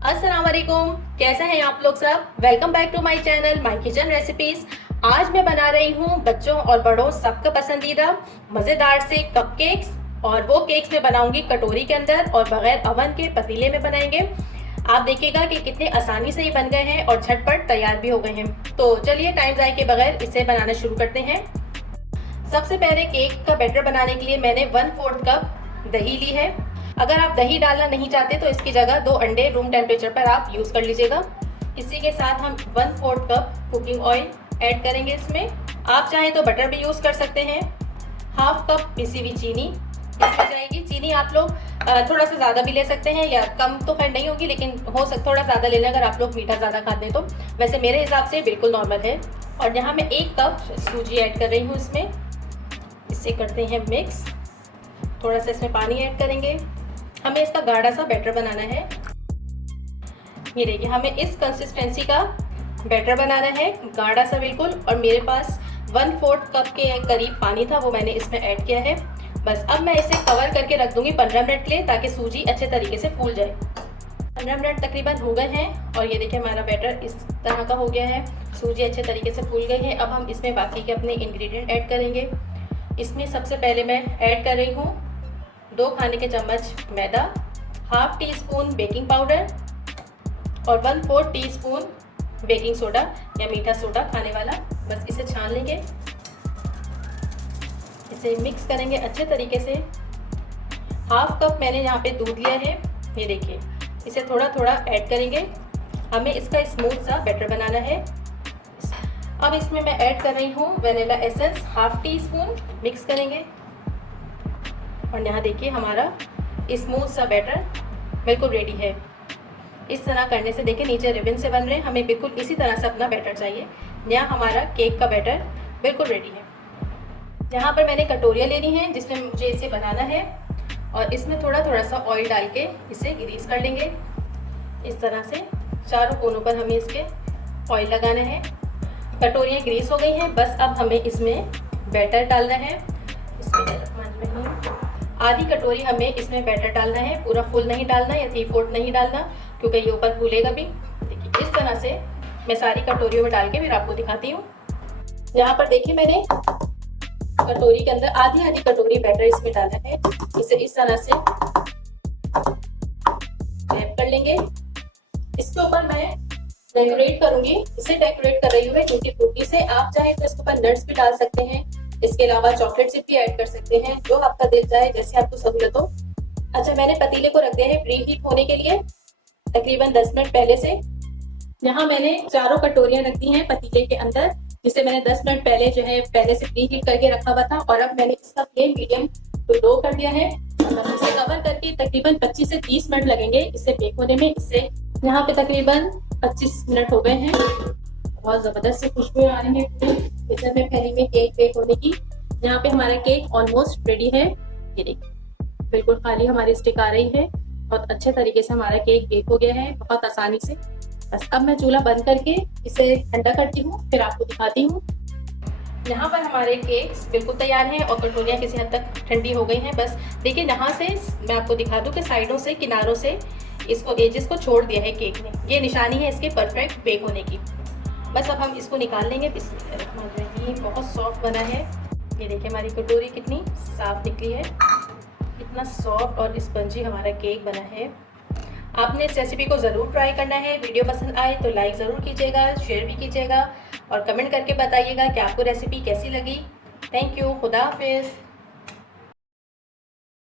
अस्सलाम वालेकुम, कैसे हैं आप लोग सब। Welcome back to my channel my kitchen recipes. आज मैं बना रही हूँ बच्चों और बड़ों सबका पसंदीदा मज़ेदार से कपकेक्स। और वो केक्स मैं बनाऊंगी कटोरी के अंदर और बगैर अवन के पतीले में बनाएंगे। आप देखिएगा कि कितने आसानी से ये बन गए हैं और झटपट तैयार भी हो गए हैं। तो चलिए टाइम ज़ाय के बगैर इसे बनाना शुरू करते हैं। सबसे पहले केक का बैटर बनाने के लिए मैंने 1/4 कप दही ली है। अगर आप दही डालना नहीं चाहते तो इसकी जगह 2 अंडे रूम टेम्परेचर पर आप यूज़ कर लीजिएगा। इसी के साथ हम 1/4 कप कुकिंग ऑयल ऐड करेंगे इसमें। आप चाहें तो बटर भी यूज़ कर सकते हैं। हाफ कप पिसी हुई चीनी इसमें जाएगी। चीनी आप लोग थोड़ा सा ज़्यादा भी ले सकते हैं, या कम तो खैर नहीं होगी, लेकिन हो सकता थोड़ा ज़्यादा लेना अगर आप लोग मीठा ज़्यादा खाते हैं तो। वैसे मेरे हिसाब से बिल्कुल नॉर्मल है। और यहाँ मैं 1 कप सूजी ऐड कर रही हूँ इसमें। इसे करते हैं मिक्स। थोड़ा सा इसमें पानी ऐड करेंगे। हमें इसका गाढ़ा सा बैटर बनाना है। ये देखिए, हमें इस कंसिस्टेंसी का बैटर बनाना है, गाढ़ा सा बिल्कुल। और मेरे पास 1/4 कप के करीब पानी था, वो मैंने इसमें ऐड किया है। बस अब मैं इसे कवर करके रख दूंगी 15 मिनट के लिए, ताकि सूजी अच्छे तरीके से फूल जाए। 15 मिनट तकरीबन हो गए हैं और ये देखिए हमारा बैटर इस तरह का हो गया है। सूजी अच्छे तरीके से फूल गई है। अब हम इसमें बाकी के अपने इंग्रेडिएंट ऐड करेंगे। इसमें सबसे पहले मैं ऐड कर रही हूँ 2 खाने के चम्मच मैदा, half teaspoon baking powder और 1/4 टीस्पून बेकिंग सोडा या मीठा सोडा खाने वाला। बस इसे छान लेंगे। इसे मिक्स करेंगे अच्छे तरीके से। हाफ कप मैंने यहाँ पे दूध लिया है, ये देखिए। इसे थोड़ा थोड़ा ऐड करेंगे। हमें इसका स्मूथ सा बैटर बनाना है। अब इसमें मैं ऐड कर रही हूँ vanilla essence, half tea spoon. Mix करेंगे और यहाँ देखिए हमारा स्मूथ सा बैटर बिल्कुल रेडी है। इस तरह करने से देखिए नीचे रिबन से बन रहे हैं। हमें बिल्कुल इसी तरह से अपना बैटर चाहिए। यहाँ हमारा केक का बैटर बिल्कुल रेडी है। यहाँ पर मैंने कटोरियाँ लेनी है जिसमें मुझे इसे बनाना है, और इसमें थोड़ा थोड़ा सा ऑयल डाल के इसे ग्रीस कर लेंगे। इस तरह से चारों कोनों पर हमें इसके ऑयल लगाना है। कटोरियाँ ग्रीस हो गई हैं। बस अब हमें इसमें बैटर डालना है। आधी कटोरी हमें इसमें बैटर डालना है, पूरा फुल नहीं डालना या 3/4 नहीं डालना, क्योंकि ये ऊपर फूलेगा भी। देखिए इस तरह से मैं सारी कटोरियों में डाल के फिर आपको दिखाती हूँ। यहाँ पर देखिए मैंने कटोरी के अंदर आधी आधी कटोरी बैटर इसमें डाला है। इसे इस तरह से रैप कर लेंगे। इसके ऊपर मैं डेकोरेट करूंगी। इसे डेकोरेट कर रही हूँ मैं टूटी फ्रूटी से। आप चाहे तो इसके ऊपर नट्स भी डाल सकते हैं। इसके अलावा चॉकलेट चिप भी ऐड कर सकते हैं, जो आपका दिल चाहे, जैसे आपको सहूलत हो। अच्छा, मैंने पतीले को रख दिया है प्री हीट होने के लिए तकरीबन 10 मिनट पहले से। यहाँ मैंने चारों कटोरियां रख दी हैं पतीले के अंदर, जिसे मैंने 10 मिनट पहले जो है पहले से प्री हीट करके रखा हुआ था। और अब मैंने इसका फ्लेम मीडियम टू लो कर दिया है। इसे कवर करके तकरीबन 25 से 30 मिनट लगेंगे इसे बेक होने में। इससे यहाँ पे तकरीबन 25 मिनट हो गए हैं। बहुत जबरदस्त से खुशबू आ रही है किचन में फैली में केक बेक होने की। यहाँ पे हमारा केक ऑलमोस्ट रेडी है। ये देखिए बिल्कुल खाली हमारी स्टिक आ रही है। बहुत अच्छे तरीके से हमारा केक बेक हो गया है, बहुत आसानी से। बस अब मैं चूल्हा बंद करके इसे ठंडा करती हूँ, फिर आपको दिखाती हूँ। यहाँ पर हमारे केक्स बिल्कुल तैयार हैं और कटोरियाँ किसी हद तक ठंडी हो गई हैं। बस देखिए यहाँ से मैं आपको दिखा दूँ कि साइडों से, किनारों से इसको एजेस को छोड़ दिया है केक ने। ये निशानी है इसके परफेक्ट बेक होने की। बस अब हम इसको निकाल लेंगे। बिस्मिल्लाह, बहुत सॉफ्ट बना है। ये देखिए हमारी कटोरी कितनी साफ निकली है, कितना सॉफ्ट और स्पंजी हमारा केक बना है। आपने इस रेसिपी को ज़रूर ट्राई करना है। वीडियो पसंद आए तो लाइक ज़रूर कीजिएगा, शेयर भी कीजिएगा और कमेंट करके बताइएगा कि आपको रेसिपी कैसी लगी। Thank you. खुदा हाफिज़।